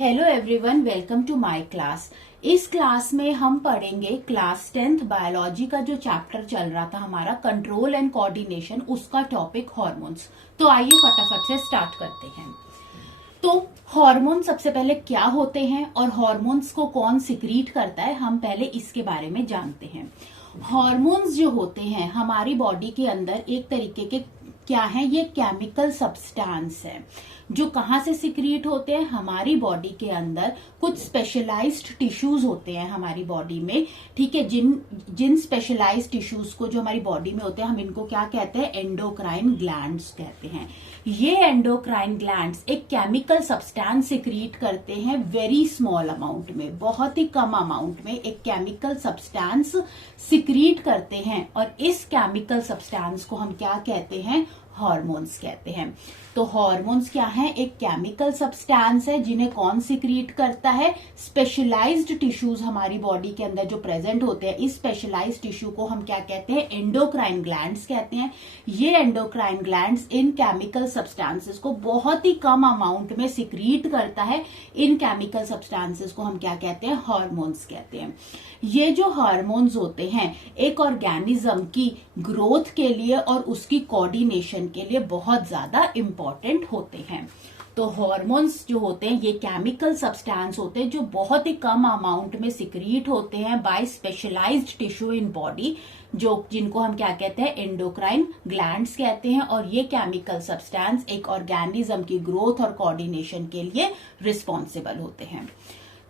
Hello everyone, welcome to my class. इस class में हम पढ़ेंगे क्लास 10th बायोलॉजी का जो चैप्टर चल रहा था हमारा कंट्रोल एंड कोऑर्डिनेशन, उसका टॉपिक हार्मोन्स। तो आइए फटाफट से स्टार्ट करते हैं। तो हार्मोन सबसे पहले क्या होते हैं और हार्मोन्स को कौन सिक्रीट करता है, हम पहले इसके बारे में जानते हैं। हार्मोन्स जो होते हैं हमारी बॉडी के अंदर एक तरीके के क्या है, ये केमिकल सब्सटेंस है जो कहाँ से सिक्रीट होते हैं। हमारी बॉडी के अंदर कुछ स्पेशलाइज्ड टिश्यूज होते हैं हमारी बॉडी में, ठीक है। जिन स्पेशलाइज्ड टिश्यूज को जो हमारी बॉडी में होते हैं हम इनको क्या कहते हैं, एंडोक्राइन ग्लैंड्स कहते हैं। ये एंडोक्राइन ग्लैंड्स एक केमिकल सब्सटेंस सिक्रीट करते हैं वेरी स्मॉल अमाउंट में, बहुत ही कम अमाउंट में एक केमिकल सब्सटेंस सिक्रीट करते हैं और इस केमिकल सब्सटेंस को हम क्या कहते हैं, हार्मोन्स कहते हैं। तो हार्मोन्स क्या है, एक केमिकल सब्सटेंस है जिन्हें कौन सिक्रीट करता है, स्पेशलाइज्ड टिश्यूज हमारी बॉडी के अंदर जो प्रेजेंट होते हैं। इस स्पेशलाइज्ड टिश्यू को हम क्या कहते हैं, एंडोक्राइन ग्लैंड्स कहते हैं। ये एंडोक्राइन ग्लैंड्स इन केमिकल सब्सटेंसेस को बहुत ही कम अमाउंट में सिक्रीट करता है। इन केमिकल सब्सटेंसेस को हम क्या कहते हैं, हार्मोन्स कहते हैं। ये जो हार्मोन्स होते हैं एक ऑर्गेनिज्म की ग्रोथ के लिए और उसकी कोऑर्डिनेशन के लिए बहुत ज्यादा इंपॉर्टेंट होते हैं। तो हार्मोन्स जो होते हैं ये केमिकल सब्सटेंस होते हैं जो बहुत ही कम अमाउंट में सिक्रीट होते हैं by specialized tissue in body, जो जिनको हम क्या कहते हैं, एंडोक्राइन ग्लैंड्स कहते हैं। और ये केमिकल सब्सटेंस एक ऑर्गेनिज्म की ग्रोथ और कोऑर्डिनेशन के लिए रिस्पॉन्सिबल होते हैं।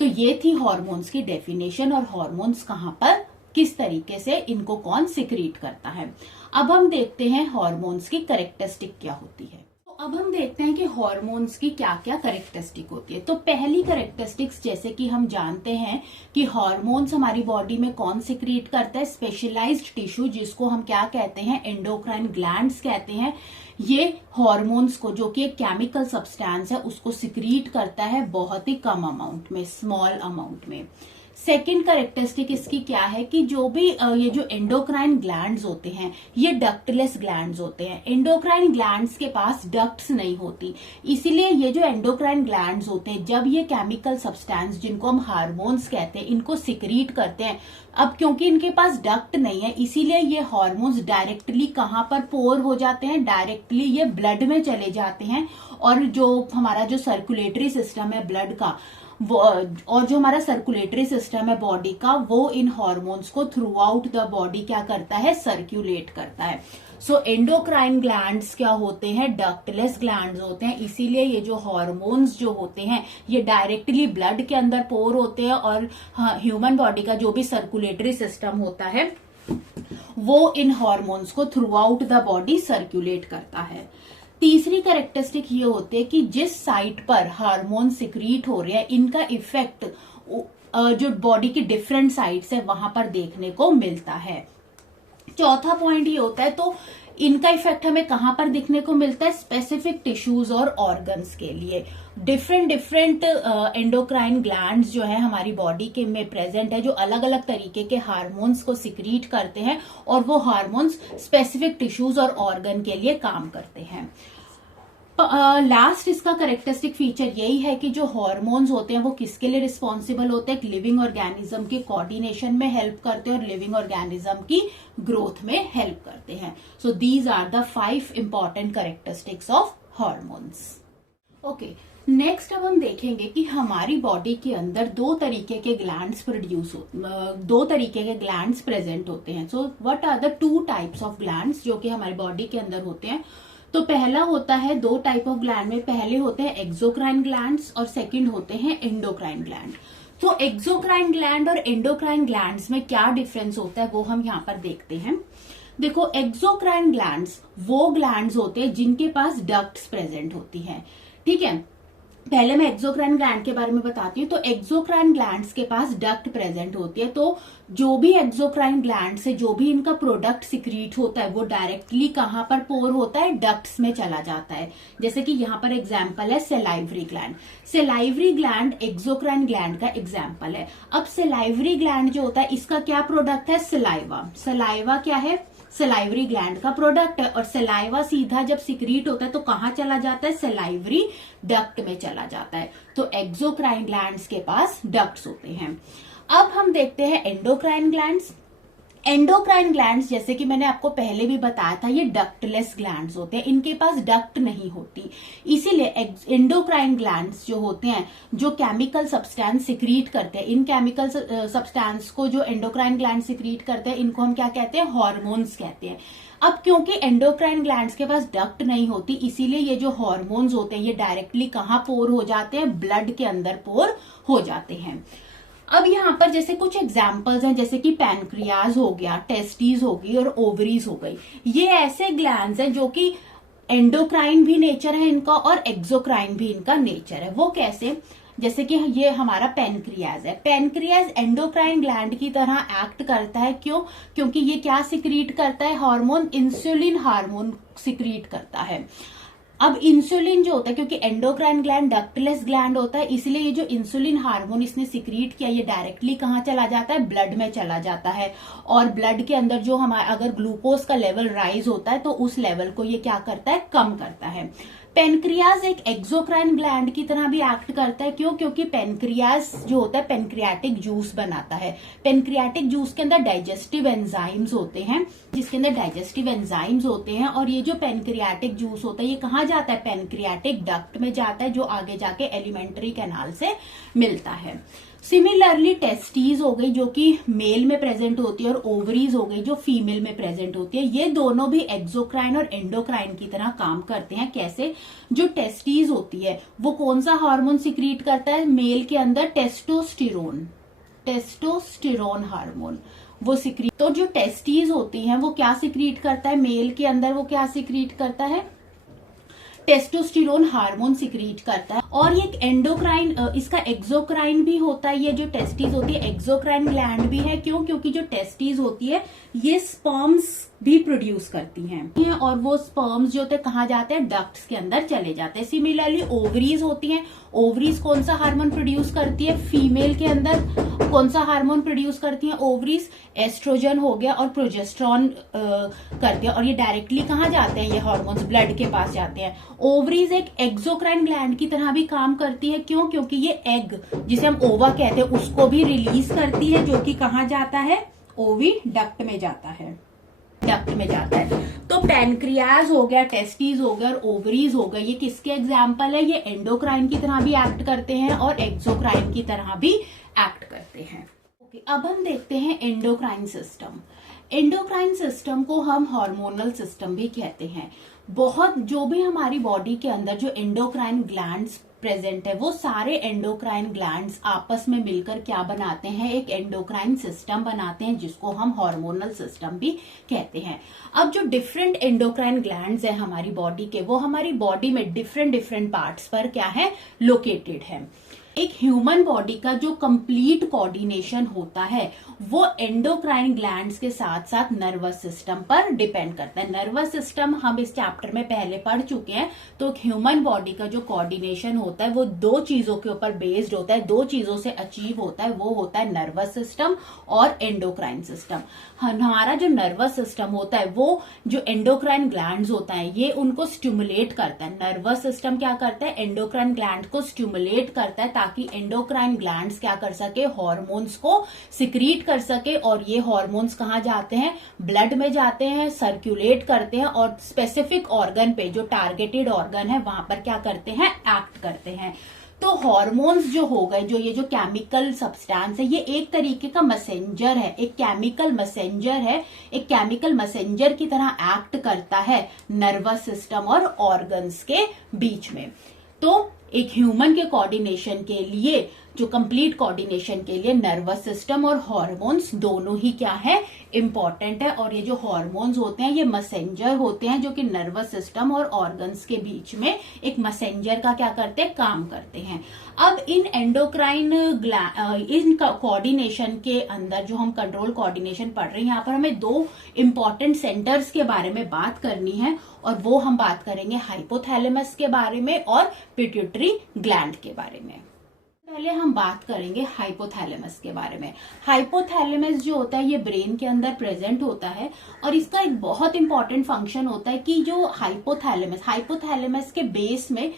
तो ये थी हार्मोन्स की डेफिनेशन और हार्मोन्स कहाँ पर, किस तरीके से इनको कौन सिक्रीट करता है। अब हम देखते हैं हार्मोन्स की कैरेक्टरिस्टिक क्या होती है। तो अब हम देखते हैं कि हार्मोन्स की क्या क्या कैरेक्टरिस्टिक होती है। तो पहली कैरेक्टरिस्टिक्स जैसे कि हम जानते हैं कि हार्मोन्स हमारी बॉडी में कौन सिक्रीट करता है, स्पेशलाइज्ड टिश्यू जिसको हम क्या कहते हैं, एंडोक्राइन ग्लैंड्स कहते हैं। ये हार्मोन्स को, जो कि एक केमिकल सब्सटेंस है, उसको सिक्रीट करता है बहुत ही कम अमाउंट में, स्मॉल अमाउंट में। सेकेंड कैरेक्टरिस्टिक इसकी क्या है कि जो भी ये जो एंडोक्राइन ग्लैंड्स होते हैं ये डक्टलेस ग्लैंड्स होते हैं। एंडोक्राइन ग्लैंड्स के पास डक्ट्स नहीं होती, इसीलिए ये जो एंडोक्राइन ग्लैंड्स होते हैं जब ये केमिकल सब्सटेंस जिनको हम हार्मोन्स कहते हैं इनको सिक्रीट करते हैं, अब क्योंकि इनके पास डक्ट नहीं है इसीलिए ये हार्मोन्स डायरेक्टली कहाँ पर पोर हो जाते हैं, डायरेक्टली ये ब्लड में चले जाते हैं। और जो हमारा जो सर्कुलेटरी सिस्टम है ब्लड का वो, और जो हमारा सर्कुलेटरी सिस्टम है बॉडी का, वो इन हार्मोन्स को थ्रू आउट द बॉडी क्या करता है, सर्कुलेट करता है। सो एंडोक्राइन ग्लैंड्स क्या होते हैं, डक्टलेस ग्लैंड्स होते हैं। इसीलिए ये जो हार्मोन्स जो होते हैं ये डायरेक्टली ब्लड के अंदर पोर होते हैं और ह्यूमन बॉडी का जो भी सर्कुलेटरी सिस्टम होता है वो इन हार्मोन्स को through out the body circulate करता है। तीसरी कैरेक्टरिस्टिक ये होती है कि जिस साइट पर हार्मोन सिक्रीट हो रहे हैं इनका इफेक्ट जो बॉडी की डिफरेंट साइट्स है वहां पर देखने को मिलता है। चौथा पॉइंट ये होता है, तो इनका इफेक्ट हमें कहां पर दिखने को मिलता है, स्पेसिफिक टिश्यूज और ऑर्गन्स के लिए। डिफरेंट एंडोक्राइन ग्लैंड्स जो है हमारी बॉडी के में प्रेजेंट है जो अलग अलग तरीके के हार्मोन्स को सिक्रीट करते हैं और वो हार्मोन्स स्पेसिफिक टिश्यूज और ऑर्गन के लिए काम करते हैं। लास्ट इसका कैरेक्टरिस्टिक फीचर यही है कि जो हार्मोन्स होते हैं वो किसके लिए रिस्पॉन्सिबल होते हैं, लिविंग ऑर्गेनिज्म के कोऑर्डिनेशन में हेल्प करते हैं और लिविंग ऑर्गेनिज्म की ग्रोथ में हेल्प करते हैं। So these are the 5 important characteristics of hormones. Okay, next अब हम देखेंगे कि हमारी बॉडी के अंदर दो तरीके के ग्लैंड्स प्रेजेंट होते हैं। So what are the 2 types of glands जो कि हमारी बॉडी के अंदर होते हैं। तो पहला होता है, 2 टाइप ऑफ ग्लैंड में, पहले होते हैं एक्सोक्राइन ग्लैंड्स और सेकंड होते हैं एंडोक्राइन ग्लैंड। तो एक्सोक्राइन ग्लैंड और एंडोक्राइन ग्लैंड्स में क्या डिफरेंस होता है वो हम यहाँ पर देखते हैं। देखो, एक्सोक्राइन ग्लैंड्स वो ग्लैंड्स होते हैं जिनके पास डक्ट्स प्रेजेंट होती है, ठीक है। पहले मैं एक्सोक्राइन ग्लैंड के बारे में बताती हूँ। तो एक्सोक्राइन ग्लैंड्स के पास डक्ट प्रेजेंट होती है, तो जो भी एक्सोक्राइन ग्लैंड से जो भी इनका प्रोडक्ट सिक्रीट होता है वो डायरेक्टली कहाँ पर पोर होता है, डक्ट्स में चला जाता है। जैसे कि यहाँ पर एग्जाम्पल है salivary gland. Salivary gland exocrine gland का एग्जाम्पल है। अब सेलाइवरी ग्लैंड जो होता है इसका क्या प्रोडक्ट है, सलाइवा। सलाइवा क्या है, सलाइवरी ग्लैंड का प्रोडक्ट है। और सलाइवा सीधा जब सिक्रीट होता है तो कहाँ चला जाता है, सलाइवरी डक्ट में चला जाता है। तो एक्सोक्राइन ग्लैंड्स के पास डक्ट्स होते हैं। अब हम देखते हैं एंडोक्राइन ग्लैंड्स। एंडोक्राइन ग्लैंड्स जैसे कि मैंने आपको पहले भी बताया था, ये डक्टलेस ग्लैंड्स होते हैं, इनके पास डक्ट नहीं होती। इसीलिए एंडोक्राइन ग्लैंड्स जो होते हैं, जो केमिकल सब्सटेंस सिक्रीट करते हैं, इन केमिकल सब्सटेंस को जो एंडोक्राइन ग्लैंड सिक्रीट करते हैं, इनको हम क्या कहते हैं, हार्मोन्स कहते हैं। अब क्योंकि एंडोक्राइन ग्लैंड्स के पास डक्ट नहीं होती, इसीलिए ये जो हार्मोन्स होते हैं ये डायरेक्टली कहाँ पोर हो जाते हैं, ब्लड के अंदर पोर हो जाते हैं। अब यहाँ पर जैसे कुछ एग्जाम्पल्स हैं, जैसे कि पैनक्रियाज हो गया, टेस्टिस हो गई और ओवरीज हो गई। ये ऐसे ग्लैंड्स हैं जो कि एंडोक्राइन भी नेचर है इनका और एक्सोक्राइन भी इनका नेचर है। वो कैसे, जैसे कि ये हमारा पैनक्रियाज है। पैनक्रियाज एंडोक्राइन ग्लैंड की तरह एक्ट करता है। क्यों? क्योंकि ये क्या सिक्रीट करता है, हार्मोन, इंसुलिन हार्मोन सिक्रीट करता है। अब इंसुलिन जो होता है, क्योंकि एंडोक्राइन ग्लैंड डक्टलेस ग्लैंड होता है, इसलिए ये जो इंसुलिन हार्मोन इसने सिक्रीट किया, ये डायरेक्टली कहाँ चला जाता है, ब्लड में चला जाता है। और ब्लड के अंदर जो हमारा अगर ग्लूकोज का लेवल राइज होता है तो उस लेवल को ये क्या करता है, कम करता है। पेनक्रियाज एक एक्सोक्राइन ग्लैंड की तरह भी एक्ट करता है। क्यों? क्योंकि पेनक्रियाज जो होता है पेनक्रियाटिक जूस बनाता है। पेनक्रियाटिक जूस के अंदर डाइजेस्टिव एंजाइम्स होते हैं, जिसके अंदर डाइजेस्टिव एंजाइम्स होते हैं। और ये जो पेनक्रियाटिक जूस होता है ये कहाँ जाता है, पेनक्रियाटिक डक्ट में जाता है, जो आगे जाके एलिमेंट्री कैनाल से मिलता है। सिमिलरली टेस्टीज हो गई जो कि मेल में प्रेजेंट होती है, और ओवरीज हो गई जो फीमेल में प्रेजेंट होती है। ये दोनों भी एक्सोक्राइन और एंडोक्राइन की तरह काम करते हैं। कैसे? जो टेस्टीज होती है वो कौन सा हार्मोन सिक्रीट करता है, मेल के अंदर टेस्टोस्टेरोन, टेस्टोस्टेरोन हार्मोन वो सिक्रीट। तो जो टेस्टीज होती हैं वो क्या सिक्रीट करता है, मेल के अंदर वो क्या सिक्रीट करता है, टेस्टोस्टेरोन हार्मोन सिक्रीट करता है। और ये एंडोक्राइन, इसका एक्सोक्राइन भी होता है। ये जो टेस्टिस होती है एक्सोक्राइन ग्लैंड भी है। क्यों? क्योंकि जो टेस्टिस होती है ये स्पर्म्स भी प्रोड्यूस करती हैं, और वो स्पर्म्स जो होते हैं कहाँ जाते हैं, डक्ट्स के अंदर चले जाते हैं। सिमिलरली ओवरीज होती हैं। ओवरीज कौन सा हार्मोन प्रोड्यूस करती है, फीमेल के अंदर कौन सा हार्मोन प्रोड्यूस करती है, ओवरीज एस्ट्रोजन हो गया और प्रोजेस्ट्रॉन करती है। और ये डायरेक्टली कहाँ जाते हैं, ये हार्मोन्स ब्लड के पास जाते हैं। ओवरीज एक एक्सोक्राइन ग्लैंड की तरह भी काम करती है। क्यों? क्योंकि ये एग जिसे हम ओवा कहते हैं उसको भी रिलीज करती है, जो कि कहाँ जाता है, ओवी डक्ट में जाता है, डक्ट में जाता है। तो पैनक्रियाज हो गया, टेस्टिस हो गया और ओवरीज हो गया, ये किसके एग्जाम्पल है, ये एंडोक्राइन की तरह भी एक्ट करते हैं और एक्सोक्राइन की तरह भी एक्ट करते हैं। अब हम देखते हैं एंडोक्राइन सिस्टम। एंडोक्राइन सिस्टम को हम हार्मोनल सिस्टम भी कहते हैं। बहुत जो भी हमारी बॉडी के अंदर जो एंडोक्राइन ग्लैंड्स प्रेजेंट है, वो सारे एंडोक्राइन ग्लैंड्स आपस में मिलकर क्या बनाते हैं, एक एंडोक्राइन सिस्टम बनाते हैं, जिसको हम हार्मोनल सिस्टम भी कहते हैं। अब जो डिफरेंट एंडोक्राइन ग्लैंड्स है हमारी बॉडी के, वो हमारी बॉडी में डिफरेंट डिफरेंट पार्ट्स पर क्या है, लोकेटेड है। एक ह्यूमन बॉडी का जो कंप्लीट कोऑर्डिनेशन होता है वो एंडोक्राइन ग्लैंड्स के साथ साथ नर्वस सिस्टम पर डिपेंड करता है। नर्वस सिस्टम हम इस चैप्टर में पहले पढ़ चुके हैं। तो ह्यूमन बॉडी का जो कोऑर्डिनेशन होता है वो दो चीजों के ऊपर बेस्ड होता है, दो चीजों से अचीव होता है। वो होता है नर्वस सिस्टम और एंडोक्राइन सिस्टम। हमारा जो नर्वस सिस्टम होता है वो जो एंडोक्राइन ग्लैंड्स होता है ये उनको स्टिमुलेट करता है। नर्वस सिस्टम क्या करता है, एंडोक्राइन ग्लैंड को स्टिमुलेट करता है, ताकि एंडोक्राइन ग्लैंड्स क्या कर सके, हार्मोन्स को सिक्रीट कर सके। और ये हार्मोन्स कहाँ जाते हैं, ब्लड में जाते हैं, सर्कुलेट करते हैं और स्पेसिफिक ऑर्गन पे, जो टारगेटेड ऑर्गन है वहां पर क्या करते हैं, एक्ट करते हैं। तो हार्मोन्स जो हो गए, जो ये जो केमिकल सब्सटेंस है, ये एक तरीके का मैसेंजर है, एक केमिकल मैसेंजर है, एक केमिकल मैसेंजर की तरह एक्ट करता है नर्वस सिस्टम और ऑर्गन्स के बीच में। तो एक ह्यूमन के कोऑर्डिनेशन के लिए, जो कंप्लीट कोऑर्डिनेशन के लिए नर्वस सिस्टम और हार्मोन्स दोनों ही क्या है, इंपॉर्टेंट है। और ये जो हार्मोन्स होते हैं ये मैसेंजर होते हैं, जो कि नर्वस सिस्टम और ऑर्गन्स के बीच में एक मैसेंजर का क्या करते हैं, काम करते हैं। अब इन एंडोक्राइन इन कोऑर्डिनेशन के अंदर जो हम कंट्रोल कोऑर्डिनेशन पढ़ रहे हैं, यहाँ पर हमें दो इंपॉर्टेंट सेंटर्स के बारे में बात करनी है, और वो हम बात करेंगे हाइपोथैलेमस के बारे में और पिट्यूटरी ग्लैंड के बारे में। पहले हम बात करेंगे हाइपोथैलेमस के बारे में। हाइपोथैलेमस जो होता है ये ब्रेन के अंदर प्रेजेंट होता है और इसका एक बहुत इंपॉर्टेंट फंक्शन होता है कि जो हाइपोथैलेमस के बेस में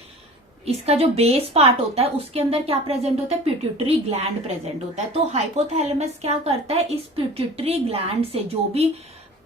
इसका जो बेस पार्ट होता है उसके अंदर क्या प्रेजेंट होता है, पिट्यूटरी ग्लैंड प्रेजेंट होता है। तो हाइपोथैलेमस क्या करता है, इस पिट्यूटरी ग्लैंड से जो भी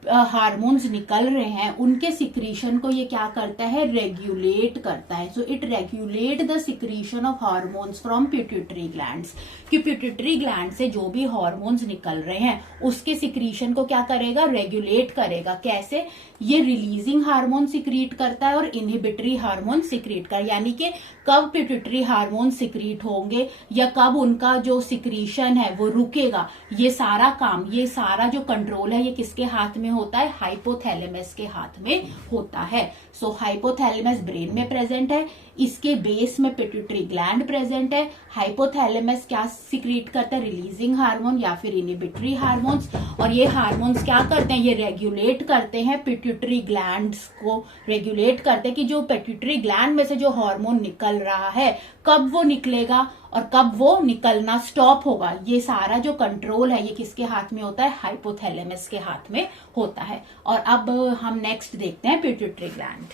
हार्मोन्स निकल रहे हैं उनके सिक्रीशन को ये क्या करता है, रेगुलेट करता है। So it regulate the secretion of hormones from pituitary glands, कि पिट्यूटरी ग्लैंड से जो भी हार्मोन्स निकल रहे हैं उसके सिक्रीशन को क्या करेगा, रेगुलेट करेगा। कैसे, ये रिलीजिंग हार्मोन सिक्रीट करता है और इनहिबिटरी हार्मोन सिक्रीट कर, यानी कि कब पिट्यूटरी हार्मोन सिक्रीट होंगे या कब उनका जो सिक्रीशन है वो रुकेगा, ये सारा काम, ये सारा जो कंट्रोल है ये किसके हाथ में होता है, हाइपोथैलेमस के हाथ में होता है। सो हाइपोथैलेमस ब्रेन में प्रेजेंट है, इसके बेस में पिट्यूटरी ग्लैंड प्रेजेंट है। हाइपोथैलेमस क्या सिक्रीट करता है, रिलीजिंग हार्मोन या फिर इनहिबिटरी हार्मोन्स, और ये हार्मोन्स क्या करते हैं, ये रेगुलेट करते हैं पिट्यूटरी ग्लैंड्स को, रेगुलेट करते हैं कि जो पिट्यूटरी ग्लैंड में से जो हार्मोन निकल रहा है कब वो निकलेगा और कब वो निकलना स्टॉप होगा। ये सारा जो कंट्रोल है ये किसके हाथ में होता है, हाइपोथैलेमस के हाथ में होता है। और अब हम नेक्स्ट देखते हैं पिट्यूटरी ग्लैंड।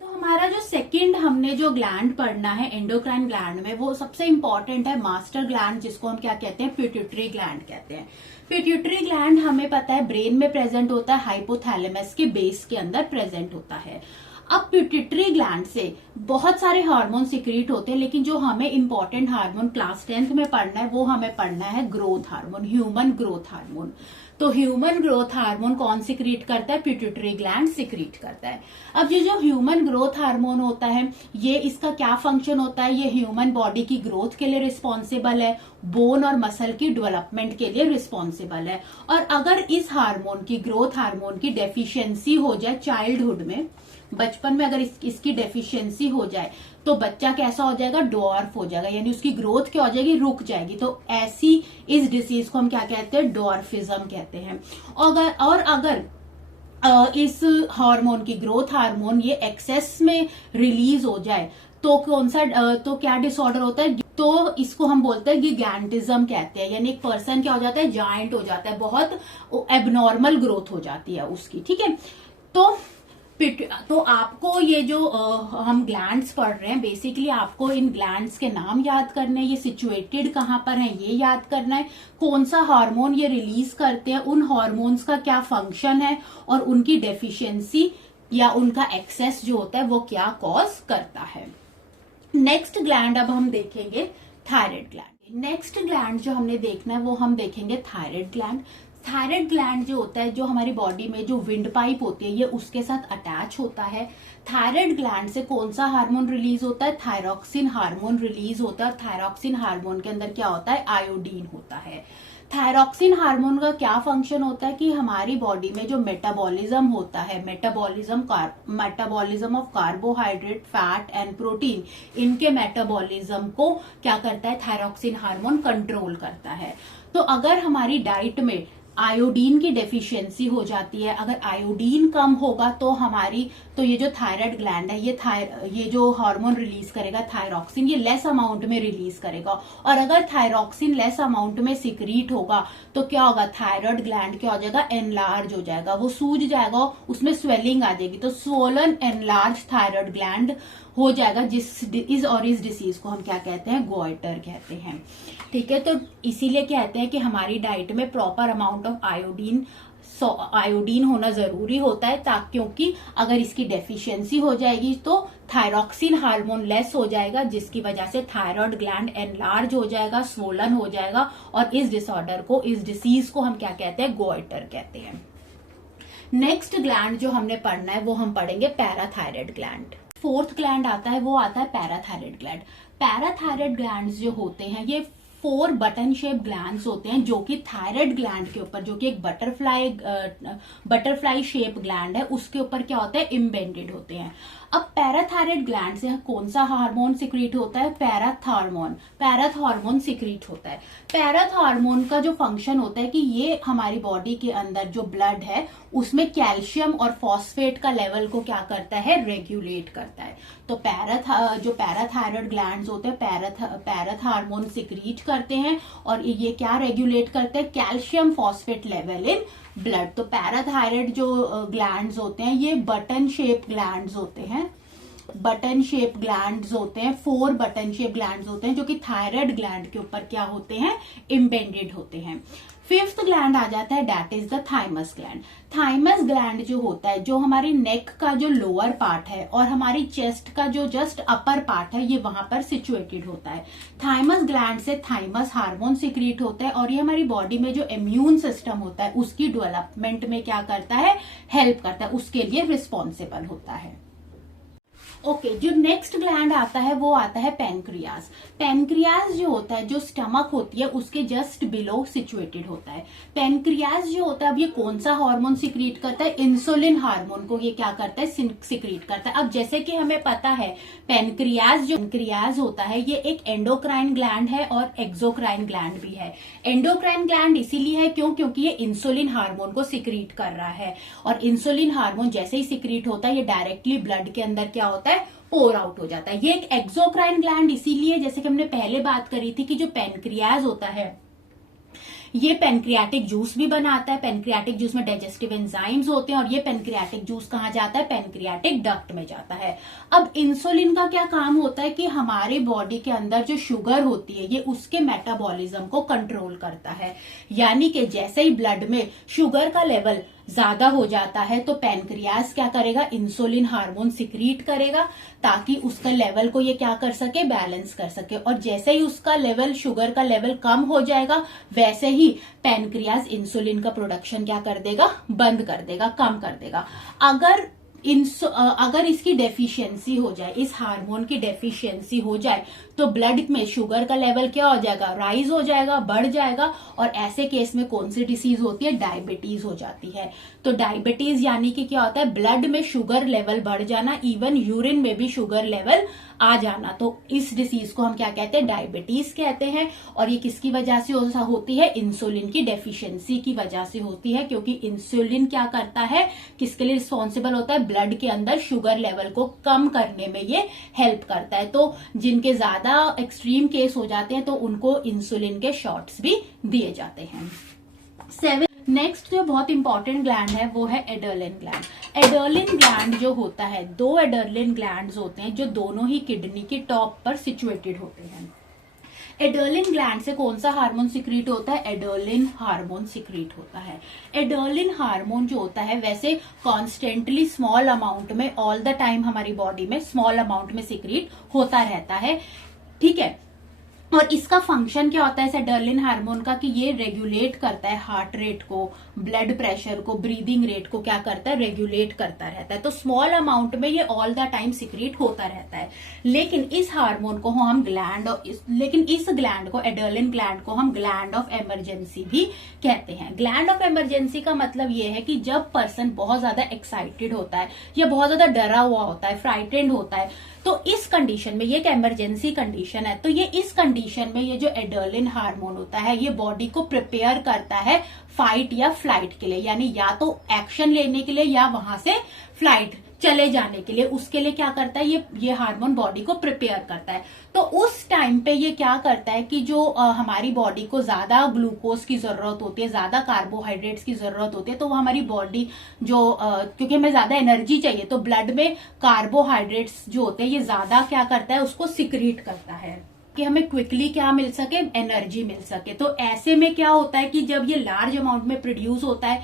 तो हमारा जो सेकंड हमने जो ग्लैंड पढ़ना है एंडोक्राइन ग्लैंड में, वो सबसे इंपॉर्टेंट है मास्टर ग्लैंड, जिसको हम क्या कहते हैं, पिट्यूटरी ग्लैंड कहते हैं। पिट्यूटरी ग्लैंड हमें पता है ब्रेन में प्रेजेंट होता है, हाइपोथैलेमस के बेस के अंदर प्रेजेंट होता है। अब पिट्यूटरी ग्लैंड से बहुत सारे हार्मोन सिक्रीट होते हैं, लेकिन जो हमें इंपॉर्टेंट हार्मोन क्लास 10th में पढ़ना है वो हमें पढ़ना है growth hormone, human growth hormone. तो ह्यूमन ग्रोथ हार्मोन कौन सिक्रीट करता है, पिट्यूटरी ग्लैंड सिक्रीट करता है। अब ये जो ह्यूमन ग्रोथ हार्मोन होता है ये इसका क्या फंक्शन होता है, ये ह्यूमन बॉडी की ग्रोथ के लिए रिस्पॉन्सिबल है, बोन और मसल की डेवलपमेंट के लिए रिस्पॉन्सिबल है। और अगर इस हार्मोन की, ग्रोथ हार्मोन की डेफिशिएंसी हो जाए चाइल्डहुड में, बचपन में अगर इसकी डेफिशिएंसी हो जाए तो बच्चा कैसा हो जाएगा, डॉर्फ हो जाएगा, यानी उसकी ग्रोथ क्या हो जाएगी, रुक जाएगी। तो ऐसी इस डिसीज को हम क्या कहते हैं, डॉर्फिज्म कहते हैं। और अगर इस हार्मोन की, ग्रोथ हार्मोन, ये एक्सेस में रिलीज हो जाए तो कौन सा, तो क्या डिसऑर्डर होता है, तो इसको हम बोलते हैं गिगैंटिज्म कहते हैं। यानी एक पर्सन क्या हो जाता है, जायंट हो जाता है, बहुत एबनॉर्मल ग्रोथ हो जाती है उसकी, ठीक है। तो आपको ये जो हम ग्लैंड्स पढ़ रहे हैं, बेसिकली आपको इन ग्लैंड्स के नाम याद करने हैं, ये सिचुएटेड कहाँ पर है ये याद करना है, कौन सा हार्मोन ये रिलीज करते हैं, उन हार्मोन्स का क्या फंक्शन है और उनकी डेफिशिएंसी या उनका एक्सेस जो होता है वो क्या कॉज करता है। नेक्स्ट ग्लैंड अब हम देखेंगे थायराइड ग्लैंड। नेक्स्ट ग्लैंड जो हमने देखना है वो हम देखेंगे थायराइड ग्लैंड। थायराइड ग्लैंड जो होता है, जो हमारी बॉडी में जो विंड पाइप होती है ये उसके साथ अटैच होता है। थायराइड ग्लैंड से कौन सा हार्मोन रिलीज होता है, थायरॉक्सिन हार्मोन रिलीज होता है। और थायरॉक्सिन हार्मोन के अंदर क्या होता है, आयोडीन होता है। थायरॉक्सिन हार्मोन का क्या फंक्शन होता है कि हमारी बॉडी में जो मेटाबॉलिज्म होता है, metabolism of carbohydrate, fat and protein, इनके मेटाबॉलिज्म को क्या करता है, थायरॉक्सिन हार्मोन कंट्रोल करता है। तो अगर हमारी डाइट में आयोडीन की डेफिशिएंसी हो जाती है, अगर आयोडीन कम होगा तो ये जो थायराइड ग्लैंड है ये जो हार्मोन रिलीज करेगा थायरॉक्सिन, ये लेस अमाउंट में रिलीज करेगा। और अगर थायरॉक्सिन लेस अमाउंट में सिक्रीट होगा तो क्या होगा, थायराइड ग्लैंड क्या हो जाएगा, एनलार्ज हो जाएगा, वो सूज जाएगा, उसमें स्वेलिंग आ जाएगी। तो स्वोलन एनलार्ज थायराइड ग्लैंड हो जाएगा, इस डिसीज को हम क्या कहते हैं, गोइटर कहते हैं, ठीक है। तो इसीलिए कहते हैं कि हमारी डाइट में प्रॉपर अमाउंट ऑफ आयोडीन होना जरूरी होता है, क्योंकि अगर इसकी डेफिशिएंसी हो जाएगी तो थायरॉक्सिन हार्मोन लेस हो जाएगा, जिसकी वजह से थायराइड ग्लैंड एनलार्ज हो जाएगा, स्वोलन हो जाएगा, और इस डिसीज को हम क्या कहते हैं, गोइटर कहते हैं। नेक्स्ट ग्लैंड जो हमने पढ़ना है वो हम पढ़ेंगे पैराथायराइड ग्लैंड। फोर्थ ग्लैंड आता है, वो आता है पैराथायराइड ग्लैंड। पैराथायराइड ग्लैंड्स जो होते हैं ये 4 बटन शेप ग्लैंड्स होते हैं, जो कि थायराइड ग्लैंड के ऊपर, जो कि एक बटरफ्लाई शेप ग्लैंड है, उसके ऊपर क्या होता है, इम्बेडेड होते हैं। अब पैराथायराइड ग्लैंड से कौन सा हार्मोन सिक्रीट होता है? पैराथॉर्मोन सिक्रीट होता है। पैराथॉर्मोन का जो फंक्शन होता है कि ये हमारी बॉडी के अंदर जो ब्लड है उसमें कैल्शियम और फॉस्फेट का लेवल को क्या करता है? रेगुलेट करता है। तो जो पैराथायराइड ग्लैंड्स होते हैं पैराथॉर्मोन सिक्रीट करते हैं और ये क्या रेगुलेट करते हैं? Calcium phosphate level in blood. तो पैराथायराइड जो ग्लैंड्स होते हैं ये बटन शेप ग्लैंड्स होते हैं। 4 बटन शेप ग्लैंड्स होते हैं जो कि थायराइड ग्लैंड के ऊपर क्या होते हैं? इम्पेंडेड होते हैं। 5th ग्लैंड आ जाता है, that is the thymus gland. Thymus gland जो होता है, जो हमारी नेक का जो लोअर पार्ट है और हमारी चेस्ट का जो जस्ट अपर पार्ट है, ये वहां पर सिचुएटेड होता है। थाइमस ग्लैंड से थाइमस हार्मोन सिक्रीट होता है और ये हमारी बॉडी में जो इम्यून सिस्टम होता है उसकी डेवलपमेंट में क्या करता है? हेल्प करता है, उसके लिए रिस्पॉन्सिबल होता है। ओके, जो नेक्स्ट ग्लैंड आता है वो आता है पेनक्रियास। पेनक्रियास जो होता है, जो स्टमक होती है उसके जस्ट बिलो सिचुएटेड होता है। पेनक्रियास जो होता है, अब ये कौन सा हार्मोन सिक्रीट करता है? इंसुलिन हार्मोन को ये क्या करता है? सिक्रीट करता है। अब जैसे कि हमें पता है पेनक्रियास होता है ये एक एंडोक्राइन ग्लैंड है और एक्सोक्राइन ग्लैंड भी है। एंडोक्राइन ग्लैंड इसीलिए है क्योंकि ये इंसुलिन हार्मोन को सिक्रीट कर रहा है और इंसुलिन हार्मोन जैसे ही सिक्रीट होता है ये डायरेक्टली ब्लड के अंदर क्या होता है? पोर आउट हो जाता है। ये एक एक्सोक्राइन ग्लैंड इसीलिए, जैसे कि हमने पहले बात करी थी कि जो पेनक्रियास होता है ये पेनक्रियाटिक जूस भी बनाता है। पेनक्रियाटिक जूस में डाइजेस्टिव एंजाइम्स होते हैं और ये पेनक्रियाटिक जूस कहाँ जाता है? पेनक्रियाटिक डक्ट में जाता है। अब इंसुलिन का क्या काम होता है कि हमारे बॉडी के अंदर जो शुगर होती है ये उसके मेटाबॉलिज्म को कंट्रोल करता है। यानी कि जैसे ही ब्लड में शुगर का लेवल ज्यादा हो जाता है तो पेनक्रियास क्या करेगा? इंसुलिन हार्मोन सिक्रीट करेगा ताकि उसका लेवल को ये क्या कर सके? बैलेंस कर सके। और जैसे ही उसका लेवल, शुगर का लेवल कम हो जाएगा वैसे ही पेनक्रियास इंसुलिन का प्रोडक्शन क्या कर देगा? बंद कर देगा, कम कर देगा। अगर इसकी डेफिशिएंसी हो जाए, इस हार्मोन की डेफिशिएंसी हो जाए तो ब्लड में शुगर का लेवल क्या हो जाएगा? राइज हो जाएगा, बढ़ जाएगा और ऐसे केस में कौन सी डिसीज होती है? डायबिटीज हो जाती है। तो डायबिटीज यानी कि क्या होता है? ब्लड में शुगर लेवल बढ़ जाना, इवन यूरिन में भी शुगर लेवल आ जाना। तो इस डिसीज को हम क्या कहते हैं? डायबिटीज कहते हैं। और ये किसकी वजह से होती है? इंसुलिन की डेफिशिएंसी की वजह से होती है, क्योंकि इंसुलिन क्या करता है? किसके लिए रिस्पॉन्सिबल होता है? ब्लड के अंदर शुगर लेवल को कम करने में ये हेल्प करता है। तो जिनके ज्यादा एक्सट्रीम केस हो जाते हैं तो उनको इंसुलिन के शॉट्स भी दिए जाते हैं। 7 नेक्स्ट जो बहुत इंपॉर्टेंट ग्लैंड है वो है एडर्लिन ग्लैंड। एडर्लिन ग्लैंड जो होता है, 2 एडर्लिन ग्लैंड्स होते हैं जो दोनों ही किडनी के टॉप पर सिचुएटेड होते हैं। एडर्लिन ग्लैंड से कौन सा हार्मोन सिक्रीट होता है? एडर्लिन हार्मोन सिक्रीट होता है। एडर्लिन हार्मोन जो होता है वैसे कॉन्स्टेंटली स्मॉल अमाउंट में ऑल द टाइम हमारी बॉडी में स्मॉल अमाउंट में सिक्रीट होता रहता है, ठीक है। और इसका फंक्शन क्या होता है इस एडर्लिन हार्मोन का? कि ये रेगुलेट करता है हार्ट रेट को, ब्लड प्रेशर को, ब्रीदिंग रेट को क्या करता है? रेगुलेट करता रहता है। तो स्मॉल अमाउंट में ये ऑल द टाइम सिक्रीट होता रहता है। लेकिन इस हार्मोन को हम इस ग्लैंड को, एडर्लिन ग्लैंड को हम ग्लैंड ऑफ इमरजेंसी भी कहते हैं। ग्लैंड ऑफ इमरजेंसी का मतलब ये है कि जब पर्सन बहुत ज्यादा एक्साइटेड होता है या बहुत ज्यादा डरा हुआ होता है, फ्राइटेंड होता है, तो इस कंडीशन में, ये एक इमरजेंसी कंडीशन है, तो ये इस कंडीशन में ये जो एडर्लिन हार्मोन होता है ये बॉडी को प्रिपेयर करता है फाइट या फ्लाइट के लिए, यानी या तो एक्शन लेने के लिए या वहां से फ्लाइट चले जाने के लिए। उसके लिए क्या करता है? ये हार्मोन बॉडी को प्रिपेयर करता है। तो उस टाइम पे ये क्या करता है कि जो हमारी बॉडी को ज्यादा ग्लूकोज की जरूरत होती है, ज्यादा कार्बोहाइड्रेट्स की जरूरत होती है, तो हमारी बॉडी जो क्योंकि हमें ज्यादा एनर्जी चाहिए तो ब्लड में कार्बोहाइड्रेट्स जो होते हैं ये ज्यादा क्या करता है? उसको सिक्रीट करता है कि हमें क्विकली क्या मिल सके? एनर्जी मिल सके। तो ऐसे में क्या होता है कि जब ये लार्ज अमाउंट में प्रोड्यूस होता है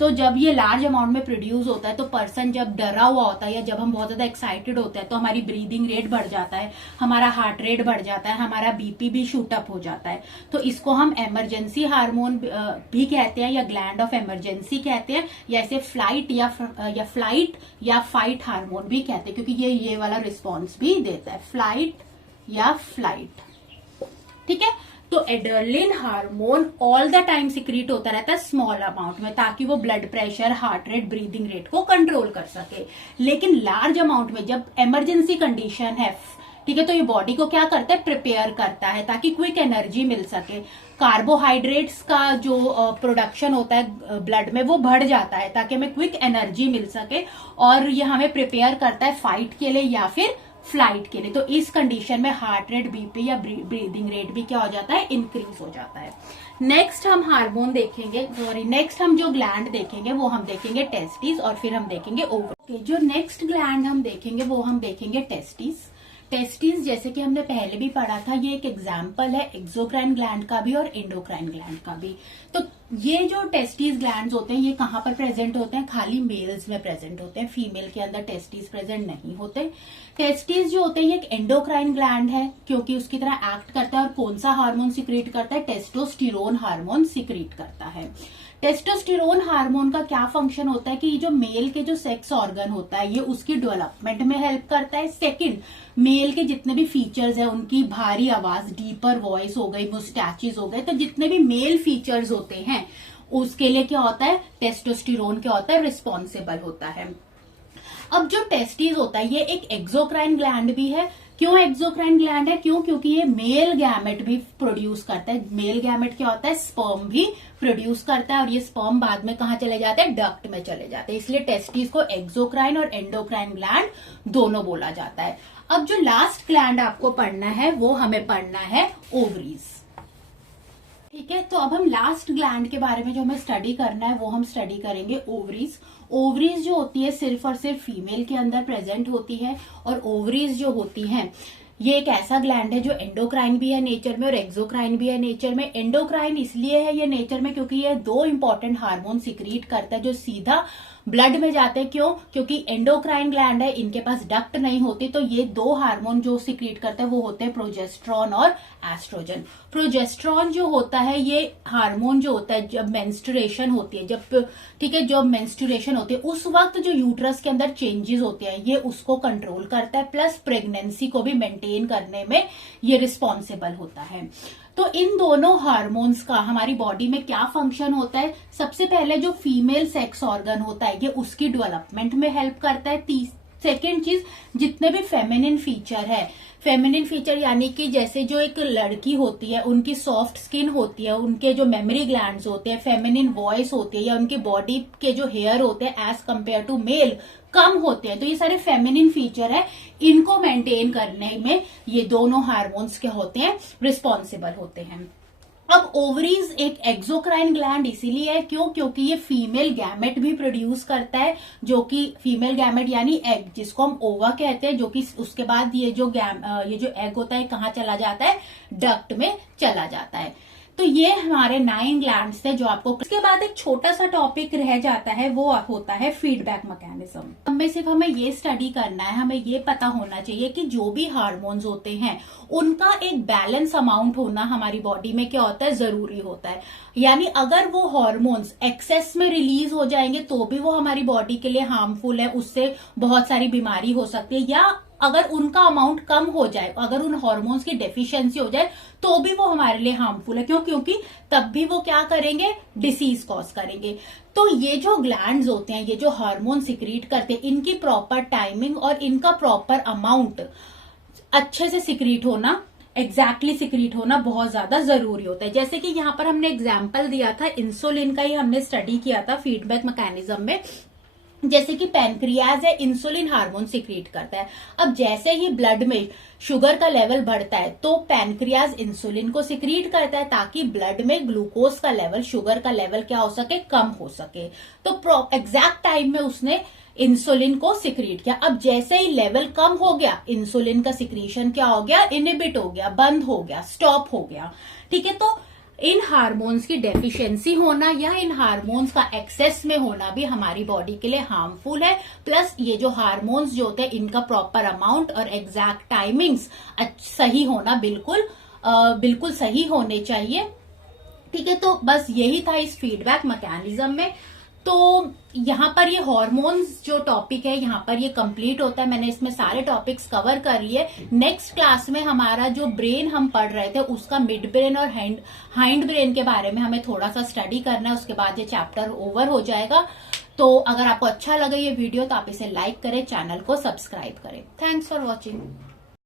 तो जब ये लार्ज अमाउंट में प्रोड्यूस होता है तो पर्सन जब डरा हुआ होता है या जब हम बहुत ज्यादा एक्साइटेड होते हैं तो हमारी ब्रीदिंग रेट बढ़ जाता है, हमारा हार्ट रेट बढ़ जाता है, हमारा बीपी भी शूट अप हो जाता है। तो इसको हम इमरजेंसी हार्मोन भी कहते हैं या ग्लैंड ऑफ इमरजेंसी कहते हैं, या इसे फ्लाइट या फाइट हार्मोन भी कहते हैं, क्योंकि ये वाला रिस्पॉन्स भी देता है, फ्लाइट या फ्लाइट, ठीक है। तो adrenaline hormone all the time secrete होता रहता है स्मॉल अमाउंट में, ताकि वो blood pressure, heart rate, breathing rate को कंट्रोल कर सके। लेकिन लार्ज अमाउंट में जब इमरजेंसी कंडीशन है, ठीक है, तो ये बॉडी को क्या करता है, प्रिपेयर करता है ताकि क्विक एनर्जी मिल सके। कार्बोहाइड्रेट्स का जो प्रोडक्शन होता है ब्लड में वो बढ़ जाता है ताकि हमें क्विक एनर्जी मिल सके, और ये हमें प्रिपेयर करता है फाइट के लिए या फिर फ्लाइट के लिए। तो इस कंडीशन में हार्ट रेट, बीपी या ब्रीदिंग रेट भी क्या हो जाता है, इंक्रीज हो जाता है। नेक्स्ट हम हार्मोन देखेंगे, नेक्स्ट हम जो ग्लैंड देखेंगे वो हम देखेंगे टेस्टिस, और फिर हम देखेंगे ओवरी। जो नेक्स्ट ग्लैंड हम देखेंगे वो हम देखेंगे टेस्टिस। टेस्टिस जैसे कि हमने पहले भी पढ़ा था, ये एक एग्जाम्पल है एक्सोक्राइन ग्लैंड का भी और एंडोक्राइन ग्लैंड का भी। तो ये जो टेस्टिस ग्लैंड्स होते हैं ये कहाँ पर प्रेजेंट होते हैं, खाली मेल्स में प्रेजेंट होते हैं, फीमेल के अंदर टेस्टिस प्रेजेंट नहीं होते। टेस्टिस जो होते हैं ये एक एंडोक्राइन ग्लैंड है, क्योंकि उसकी तरह एक्ट करता है, और कौन सा हार्मोन सिक्रीट करता है, टेस्टोस्टेरोन हार्मोन सिक्रीट करता है। टेस्टोस्टेरोन हार्मोन का क्या फंक्शन होता है कि ये जो मेल के जो सेक्स ऑर्गन होता है ये उसकी डेवलपमेंट में हेल्प करता है। सेकंड, मेल के जितने भी फीचर्स है, उनकी भारी आवाज, डीपर वॉइस हो गई, मुस्टैचेस हो गए, तो जितने भी मेल फीचर्स होते हैं उसके लिए क्या होता है, टेस्टोस्टेरोन क्या होता है, रिस्पॉन्सिबल होता है। अब जो टेस्टिस होता है ये एक एक्सोक्राइन ग्लैंड भी है। क्यों एक्सोक्राइन ग्लैंड है, क्योंकि ये मेल गैमेट भी प्रोड्यूस करता है। मेल गैमेट क्या होता है, स्पर्म भी प्रोड्यूस करता है, और ये स्पर्म बाद में कहाँ चले जाते हैं, डक्ट में चले जाते हैं। इसलिए टेस्टिस को एक्सोक्राइन और एंडोक्राइन ग्लैंड दोनों बोला जाता है। अब जो लास्ट ग्लैंड आपको पढ़ना है वो हमें पढ़ना है ओवरीज। ठीक है, तो अब हम लास्ट ग्लैंड के बारे में जो हमें स्टडी करना है वो हम स्टडी करेंगे ओवरीज। ओवरीज जो होती है सिर्फ और सिर्फ फीमेल के अंदर प्रेजेंट होती है, और ओवरीज जो होती हैं ये एक ऐसा ग्लैंड है जो एंडोक्राइन भी है नेचर में और एक्सोक्राइन भी है नेचर में। एंडोक्राइन इसलिए है ये नेचर में क्योंकि ये दो इंपॉर्टेंट हार्मोन सिक्रीट करता है जो सीधा ब्लड में जाते हैं। क्यों, क्योंकि एंडोक्राइन ग्लैंड है, इनके पास डक्ट नहीं होती, तो ये दो हार्मोन जो सिक्रीट करते हैं वो होते हैं प्रोजेस्ट्रॉन और एस्ट्रोजन। प्रोजेस्ट्रॉन जो होता है ये हार्मोन जो होता है जब मेंस्ट्रुएशन होती है, जब ठीक है जब मेंस्ट्रुएशन होती है उस वक्त जो यूट्रस के अंदर चेंजेस होते हैं ये उसको कंट्रोल करता है, प्लस प्रेगनेंसी को भी मेंटेन करने में ये रिस्पॉन्सिबल होता है। तो इन दोनों हार्मोन्स का हमारी बॉडी में क्या फंक्शन होता है, सबसे पहले जो फीमेल सेक्स ऑर्गन होता है ये उसकी डेवलपमेंट में हेल्प करता है। सेकेंड चीज, जितने भी फेमिनिन फीचर है, फेमिनिन फीचर यानी कि जैसे जो एक लड़की होती है उनकी सॉफ्ट स्किन होती है, उनके जो मेमोरी ग्लैंड्स होते हैं, फेमिनिन वॉइस होती है, या उनकी बॉडी के जो हेयर होते हैं एज कंपेयर टू मेल कम होते हैं, तो ये सारे फेमिनिन फीचर है, इनको मेंटेन करने में ये दोनों हार्मोन्स क्या होते हैं, रिस्पॉन्सिबल होते हैं। अब ओवरीज एक एक्सोक्राइन ग्लैंड इसीलिए है क्यों, क्योंकि ये फीमेल गैमेट भी प्रोड्यूस करता है, जो कि फीमेल गैमेट यानी एग जिसको हम ओवा कहते हैं, जो कि उसके बाद ये जो एग होता है कहाँ चला जाता है, डक्ट में चला जाता है। तो ये हमारे 9 ग्लैंड्स थे जो आपको। इसके बाद एक छोटा सा टॉपिक रह जाता है वो होता है फीडबैक मैकेनिज्म। हमें सिर्फ हमें ये स्टडी करना है, हमें ये पता होना चाहिए कि जो भी हार्मोन्स होते हैं उनका एक बैलेंस अमाउंट होना हमारी बॉडी में क्या होता है, जरूरी होता है। यानी अगर वो हार्मोन्स एक्सेस में रिलीज हो जाएंगे तो भी वो हमारी बॉडी के लिए हार्मफुल है, उससे बहुत सारी बीमारी हो सकती है, या अगर उनका अमाउंट कम हो जाए, अगर उन हार्मोन्स की डेफिशिएंसी हो जाए तो भी वो हमारे लिए हार्मफुल है। क्यों, क्योंकि तब भी वो क्या करेंगे, डिसीज कॉज करेंगे। तो ये जो ग्लैंड्स होते हैं, ये जो हार्मोन सिक्रीट करते हैं, इनकी प्रॉपर टाइमिंग और इनका प्रॉपर अमाउंट अच्छे से सिक्रीट होना, एग्जैक्टली सिक्रीट होना बहुत ज्यादा जरूरी होता है। जैसे कि यहाँ पर हमने एग्जाम्पल दिया था, इंसुलिन का ही हमने स्टडी किया था फीडबैक मैकेनिज्म में। जैसे कि पैनक्रियाज है, इंसुलिन हार्मोन सिक्रीट करता है। अब जैसे ही ब्लड में शुगर का लेवल बढ़ता है तो पैनक्रियाज इंसुलिन को सिक्रीट करता है ताकि ब्लड में ग्लूकोज का लेवल, शुगर का लेवल क्या हो सके, कम हो सके। तो एग्जैक्ट टाइम में उसने इंसुलिन को सिक्रीट किया। अब जैसे ही लेवल कम हो गया, इंसुलिन का सिक्रीशन क्या हो गया, इनहिबिट हो गया, बंद हो गया, स्टॉप हो गया। ठीक है, तो इन हार्मोन्स की डेफिशिएंसी होना या इन हार्मोन्स का एक्सेस में होना भी हमारी बॉडी के लिए हार्मफुल है। प्लस ये जो हार्मोन्स जो होते हैं इनका प्रॉपर अमाउंट और एग्जैक्ट टाइमिंग्स सही होना बिल्कुल सही होने चाहिए। ठीक है, तो बस यही था इस फीडबैक मैकेनिज्म में। तो यहाँ पर ये हॉर्मोन्स जो टॉपिक है यहाँ पर ये कंप्लीट होता है। मैंने इसमें सारे टॉपिक्स कवर कर लिए। नेक्स्ट क्लास में हमारा जो ब्रेन हम पढ़ रहे थे उसका मिड ब्रेन और हाइंड ब्रेन के बारे में हमें थोड़ा सा स्टडी करना है, उसके बाद ये चैप्टर ओवर हो जाएगा। तो अगर आपको अच्छा लगे ये वीडियो तो आप इसे लाइक करें, चैनल को सब्सक्राइब करें। Thanks for watching.